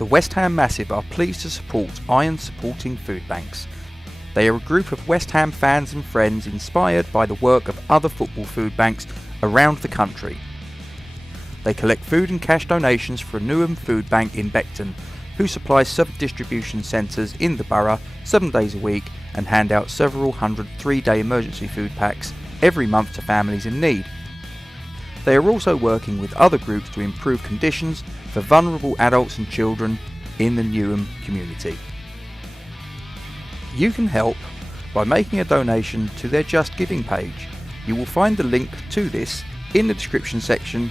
The West Ham Massive are pleased to support Iron Supporting Food Banks. They are a group of West Ham fans and friends inspired by the work of other football food banks around the country. They collect food and cash donations for a Newham food bank in Beckton, who supplies 7 distribution centres in the borough 7 days a week and hand out several hundred 3-day emergency food packs every month to families in need. They are also working with other groups to improve conditions for vulnerable adults and children in the Newham community. You can help by making a donation to their Just Giving page. You will find the link to this in the description section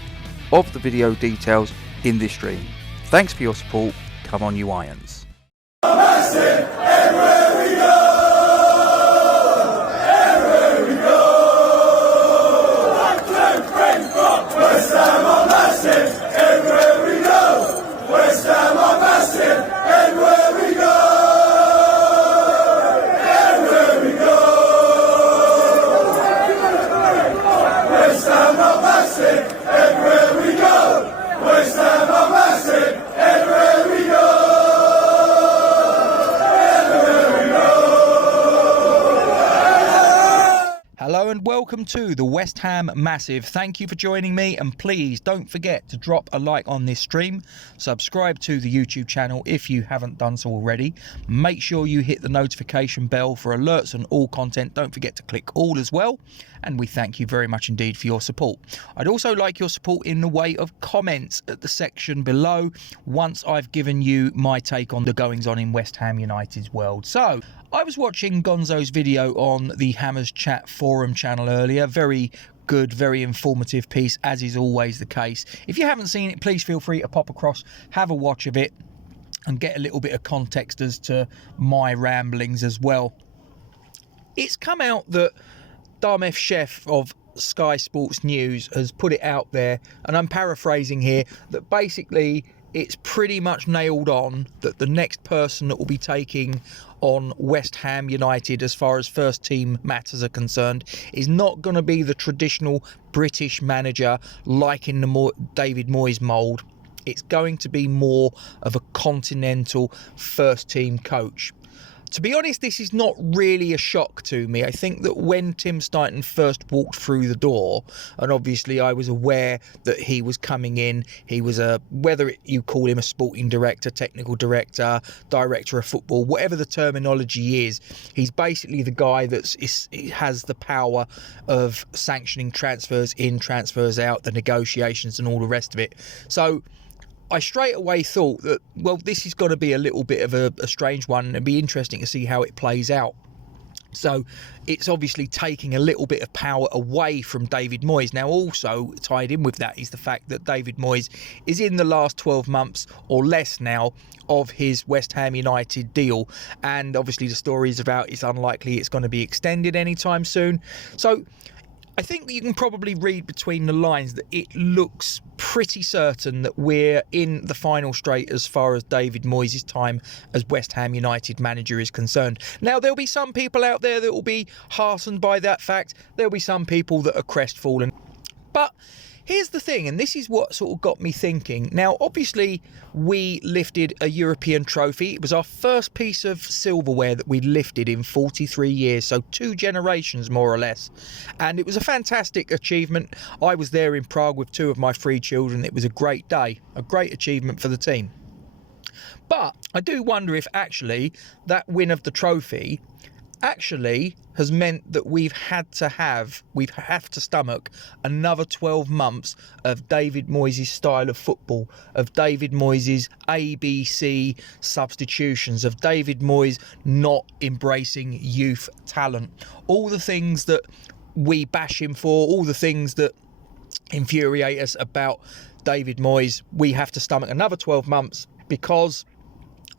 of the video details in this stream. Thanks for your support. Come on, you Irons. Hello and welcome to the West Ham Massive. Thank you for joining me, and please don't forget to drop a like on this stream. Subscribe to the YouTube channel if you haven't done so already. Make sure you hit the notification bell for alerts on all content. Don't forget to click all as well. And we thank you very much indeed for your support. I'd also like your support in the way of comments at the section below once I've given you my take on the goings on in West Ham United's world. So, I was watching Gonzo's video on the Hammers Chat forum channel earlier. Very good, very informative piece, as is always the case. If you haven't seen it, please feel free to pop across, have a watch of it, and get a little bit of context as to my ramblings as well. It's come out that Darmef Chef of Sky Sports News has put it out there, and I'm paraphrasing here, that basically it's pretty much nailed on that the next person that will be taking on West Ham United as far as first team matters are concerned is not going to be the traditional British manager like in the David Moyes mould. It's going to be more of a continental first team coach. To be honest, this is not really a shock to me. I think that when Tim Steidten first walked through the door, and obviously I was aware that he was coming in, he was whether you call him a sporting director, technical director, director of football, whatever the terminology is, he's basically the guy that has the power of sanctioning transfers in, transfers out, the negotiations and all the rest of it. So I straight away thought that, well, this is going to be a little bit of a strange one, and it'd be interesting to see how it plays out. So it's obviously taking a little bit of power away from David Moyes. Now, also tied in with that is the fact that David Moyes is in the last 12 months or less now of his West Ham United deal. And obviously the story is about it's unlikely it's going to be extended anytime soon. So I think that you can probably read between the lines that it looks pretty certain that we're in the final straight as far as David Moyes' time as West Ham United manager is concerned. Now, there'll be some people out there that will be heartened by that fact. There'll be some people that are crestfallen. But here's the thing, and this is what sort of got me thinking. Now, obviously, we lifted a European trophy. It was our first piece of silverware that we lifted in 43 years, so 2 generations more or less. And it was a fantastic achievement. I was there in Prague with 2 of my 3 children. It was a great day, a great achievement for the team. But I do wonder if actually that win of the trophy actually has meant that we've had to stomach another 12 months of David Moyes' style of football, of David Moyes' ABC substitutions, of David Moyes not embracing youth talent. All the things that we bash him for, all the things that infuriate us about David Moyes, we have to stomach another 12 months because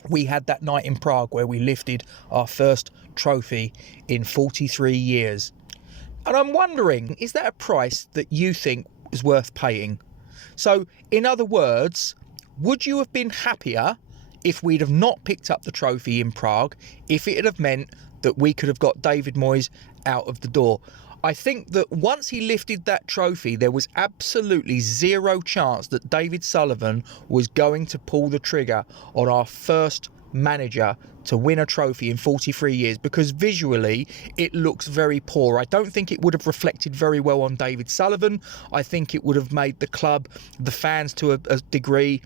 we had that night in Prague where we lifted our first trophy in 43 years. And I'm wondering, is that a price that you think is worth paying? So, in other words, would you have been happier if we'd have not picked up the trophy in Prague, if it had have meant that we could have got David Moyes out of the door? I think that once he lifted that trophy, there was absolutely zero chance that David Sullivan was going to pull the trigger on our first manager to win a trophy in 43 years, because visually it looks very poor. I don't think it would have reflected very well on David Sullivan. I think it would have made the club, the fans to a degree,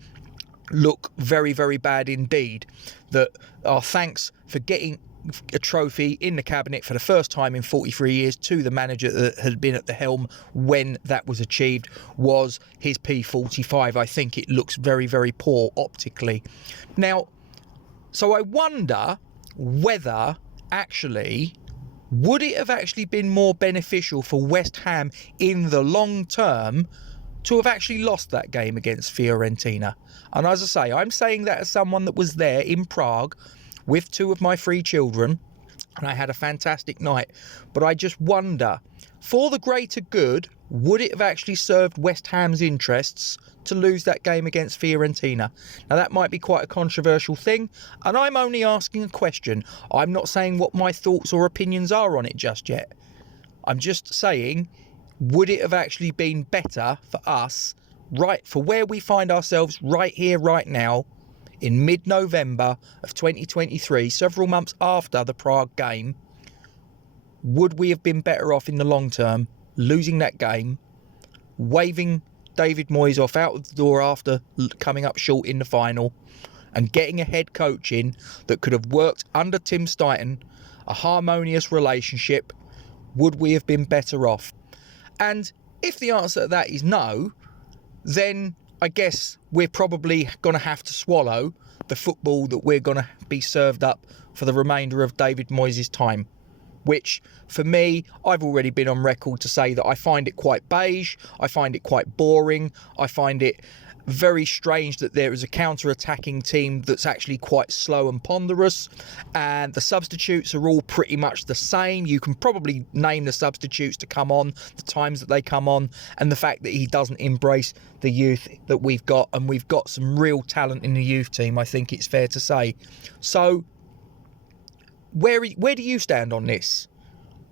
look very, very bad indeed. That our thanks for getting a trophy in the cabinet for the first time in 43 years to the manager that had been at the helm when that was achieved was his P45. I think it looks very, very poor optically. Now, so I wonder whether actually, would it have actually been more beneficial for West Ham in the long term to have actually lost that game against Fiorentina? And as I say, I'm saying that as someone that was there in Prague with two of my 3 children, and I had a fantastic night. But I just wonder, for the greater good, would it have actually served West Ham's interests to lose that game against Fiorentina? Now, that might be quite a controversial thing, and I'm only asking a question. I'm not saying what my thoughts or opinions are on it just yet. I'm just saying, would it have actually been better for us, right, for where we find ourselves right here, right now, in mid-November of 2023, several months after the Prague game, would we have been better off in the long term losing that game, waving David Moyes off out of the door after coming up short in the final, and getting a head coach in that could have worked under Tim Steidten, a harmonious relationship? Would we have been better off? And if the answer to that is no, then I guess we're probably going to have to swallow the football that we're going to be served up for the remainder of David Moyes' time. Which, for me, I've already been on record to say that I find it quite beige, I find it quite boring, I find it very strange that there is a counter-attacking team that's actually quite slow and ponderous, and the substitutes are all pretty much the same. You can probably name the substitutes to come on, the times that they come on, and the fact that he doesn't embrace the youth that we've got, and we've got some real talent in the youth team, I think it's fair to say. So, where do you stand on this?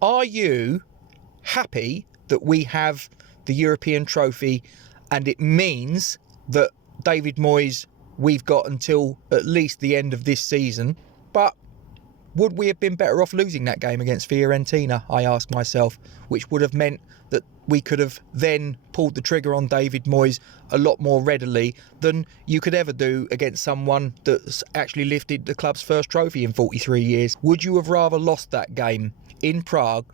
Are you happy that we have the European trophy, and it means that David Moyes, we've got until at least the end of this season? But would we have been better off losing that game against Fiorentina, I ask myself, which would have meant that we could have then pulled the trigger on David Moyes a lot more readily than you could ever do against someone that's actually lifted the club's first trophy in 43 years. Would you have rather lost that game in Prague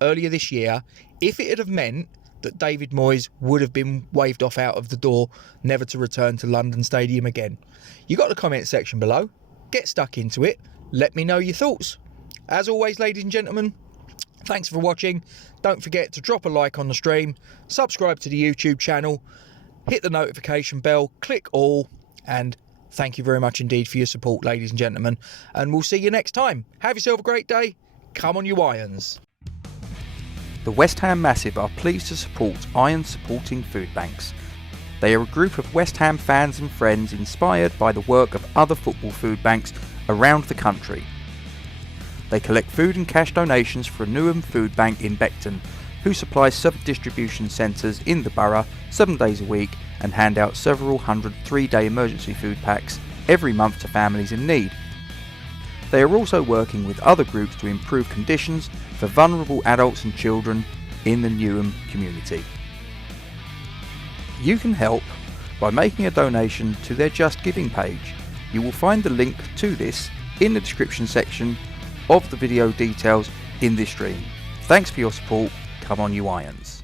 earlier this year if it had meant that David Moyes would have been waved off out of the door, never to return to London Stadium again? You got the comment section below. Get stuck into it. Let me know your thoughts. As always, ladies and gentlemen, thanks for watching. Don't forget to drop a like on the stream, subscribe to the YouTube channel, hit the notification bell, click all, and thank you very much indeed for your support, ladies and gentlemen. And we'll see you next time. Have yourself a great day. Come on, you Irons. The West Ham Massive are pleased to support Iron Supporting Food Banks. They are a group of West Ham fans and friends inspired by the work of other football food banks around the country. They collect food and cash donations for a Newham food bank in Beckton, who supplies 7 distribution centres in the borough 7 days a week and hand out several hundred 3-day emergency food packs every month to families in need. They are also working with other groups to improve conditions for vulnerable adults and children in the Newham community. You can help by making a donation to their Just Giving page. You will find the link to this in the description section of the video details in this stream. Thanks for your support. Come on, you Irons.